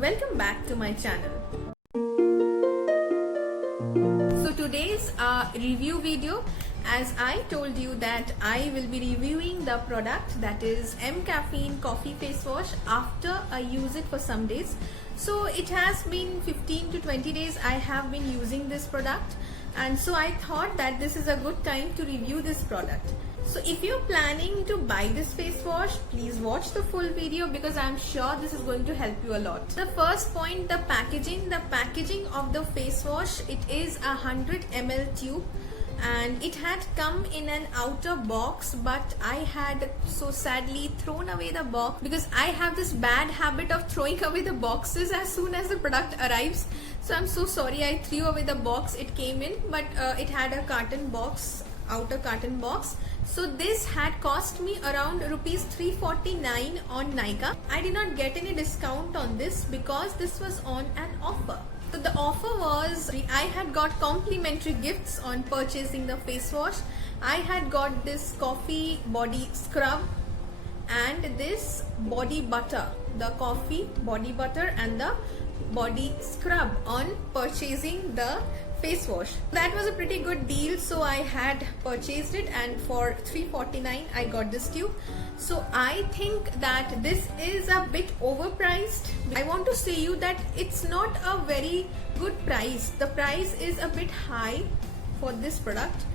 Welcome back to my channel. So today's review video, as I told you that I will be reviewing the product, that is M Caffeine Coffee Face Wash, after I use it for some days. So it has been 15 to 20 days I have been using this product, and so I thought that this is a good time to review this product. So if you're planning to buy this face wash, please watch the full video because I'm sure this is going to help you a lot. The first point, the packaging of the face wash, it is a 100 ml tube and it had come in an outer box, but I had so sadly thrown away the box because I have this bad habit of throwing away the boxes as soon as the product arrives. So I'm so sorry I threw away the box it came in, but it had a carton box, outer carton box. So this had cost me around rupees 349 on Nykaa. I did not get any discount on this because this was on an offer. So the offer was, I had got complimentary gifts on purchasing the face wash. I had got this coffee body scrub and this body butter, the coffee body butter and the body scrub on purchasing the face wash. That was a pretty good deal, so I had purchased it, and for 349 I got this tube. So I think that this is a bit overpriced. I want to say you that it's not a very good price. The price is a bit high for this product.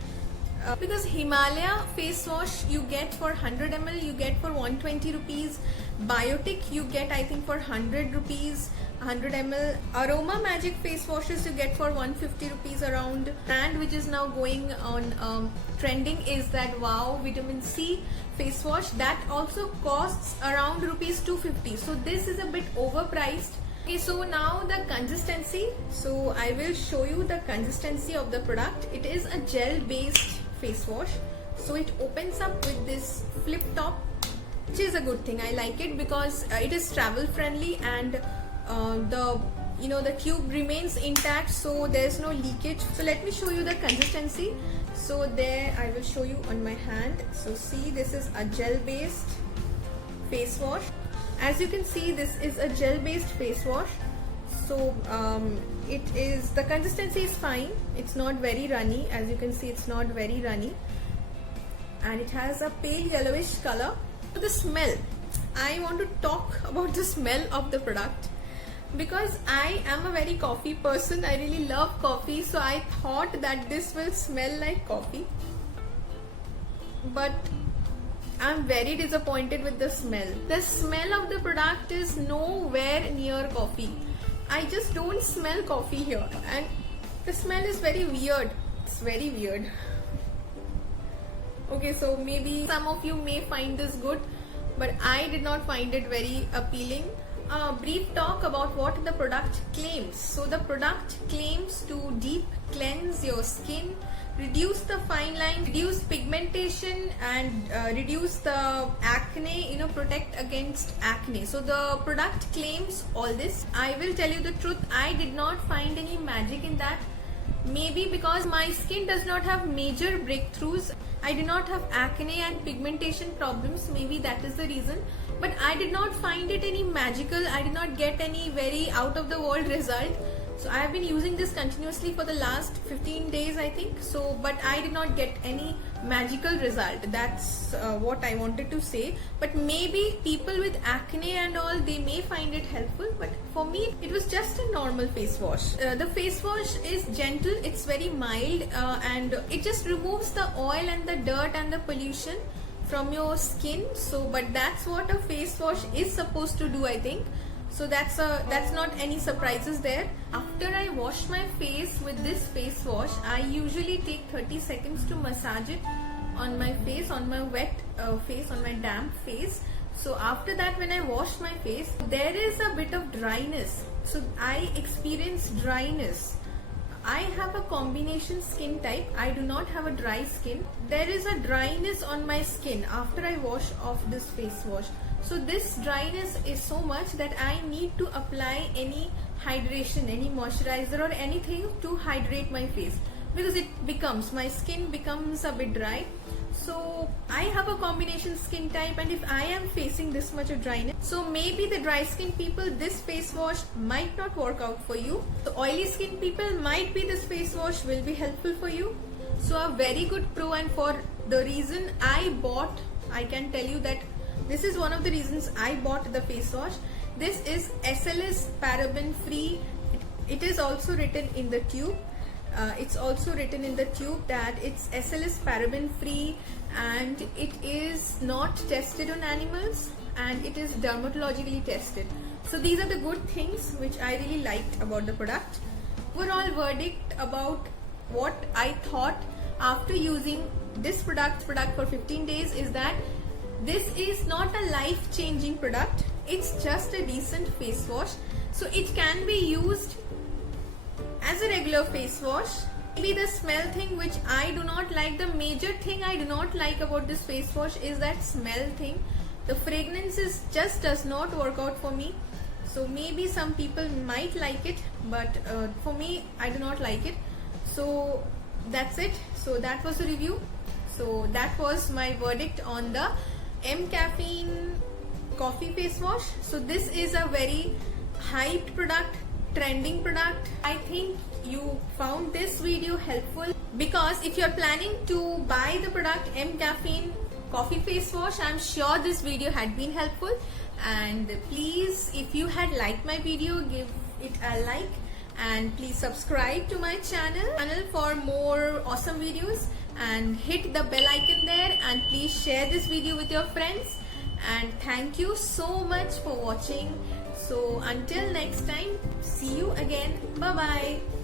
Because Himalaya face wash you get for 100 ml, you get for 120 rupees. Biotic you get I think for 100 rupees, 100 ml. Aroma Magic face washes you get for 150 rupees around. And which is now going on trending is that Wow Vitamin C face wash, that also costs around rupees 250. So this is a bit overpriced. Okay, so now the consistency. So I will show you the consistency of the product. It is a gel based face wash, so it opens up with this flip top, which is a good thing. I like it because it is travel friendly and the tube remains intact, so there's no leakage. So let me show you the consistency. So there I will show you on my hand. So see, this is a gel based face wash. As you can see, this is a gel based face wash. So the consistency is fine. It's not very runny. As you can see, it's not very runny, and it has a pale yellowish color. The smell, I want to talk about the smell of the product because I am a very coffee person. I really love coffee, so I thought that this will smell like coffee, but I'm very disappointed with the smell. The smell of the product is nowhere near coffee. I just don't smell coffee here, and the smell is very weird. It's very weird. Okay, so maybe some of you may find this good, but I did not find it very appealing. Brief talk about what the product claims. So the product claims to deep cleanse your skin, reduce the fine lines, reduce pigmentation, and reduce the acne, protect against acne. So the product claims all this. I will tell you the truth, I did not find any magic in that. Maybe because my skin does not have major breakthroughs. I do not have acne and pigmentation problems. Maybe that is the reason. But I did not find it any magical. I did not get any very out of the world result. So I have been using this continuously for the last 15 days I think. So but I did not get any magical result. That's what I wanted to say. But maybe people with acne and all, they may find it helpful. But for me, it was just a normal face wash. The face wash is gentle. It's very mild and it just removes the oil and the dirt and the pollution from your skin. So but that's what a face wash is supposed to do, I think. So that's not any surprises there. After I wash my face with this face wash, I usually take 30 seconds to massage it on my face, on my wet face, on my damp face. So after that, when I wash my face, there is a bit of dryness. So I experience dryness. I have a combination skin type. I do not have a dry skin. There is a dryness on my skin after I wash off this face wash. So this dryness is so much that I need to apply any hydration, any moisturizer or anything to hydrate my face, because my skin becomes a bit dry. So I have a combination skin type, and if I am facing this much of dryness, so maybe the dry skin people, this face wash might not work out for you. The oily skin people, might be this face wash will be helpful for you. So a very good pro, and for the reason I bought, I can tell you that this is one of the reasons I bought the face wash. This is SLS paraben free. It is also written in the tube. It's also written in the tube that it's SLS paraben free, and it is not tested on animals, and it is dermatologically tested. So these are the good things which I really liked about the product. Overall verdict about what I thought after using this product for 15 days is that this is not a life-changing product. It's just a decent face wash. So it can be used as a regular face wash. Maybe the smell thing which I do not like, the major thing I do not like about this face wash is that smell thing. The fragrance just does not work out for me. So maybe some people might like it, but for me, I do not like it. So that's it. So that was the review. So that was my verdict on the M Caffeine coffee face wash. So this is a very hyped product, trending product. I think you found this video helpful, because if you're planning to buy the product M Caffeine coffee face wash, I'm sure this video had been helpful. And please, if you had liked my video, give it a like, and please subscribe to my channel for more awesome videos, and hit the bell icon there, and please share this video with your friends. And thank you so much for watching. So until next time, see you again. Bye bye.